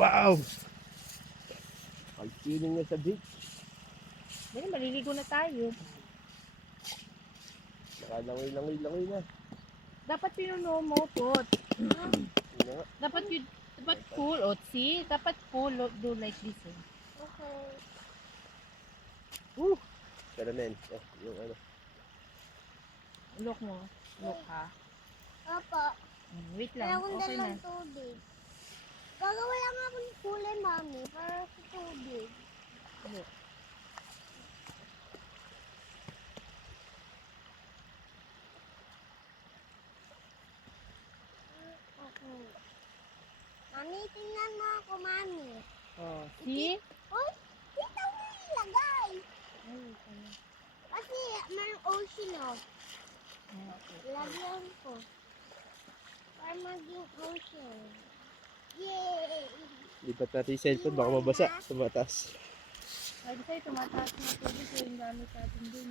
Wow! Pag-feeling niya sa beach. Dali, maliligo na tayo. Nakalangoy-langoy na. Dapat pinuno mo, pot. Yun na nga. Dapat cool. O, see? Dapat cool. Do like this, eh. Okay. Woo! Pero men, yung ano. Look mo. Look, ha? Opo. Wait Kaya lang. akong Okay na. dalang tubig. Gagawa lang akong kulay, mami, para sa tubig. Look. Okay. Mami, tingnan mo ako, mami. Oh, see? Uy, dito mo ilagay. Ay, pala. Kasi mayroong ocean, oh. Okay. Lagyan ko. Para maging ocean. Yay! Lipat natin yung cellphone, baka mabasa. Tumatas. Ay, di sa'yo, tumataas na tubig. So, yung gamit natin dun.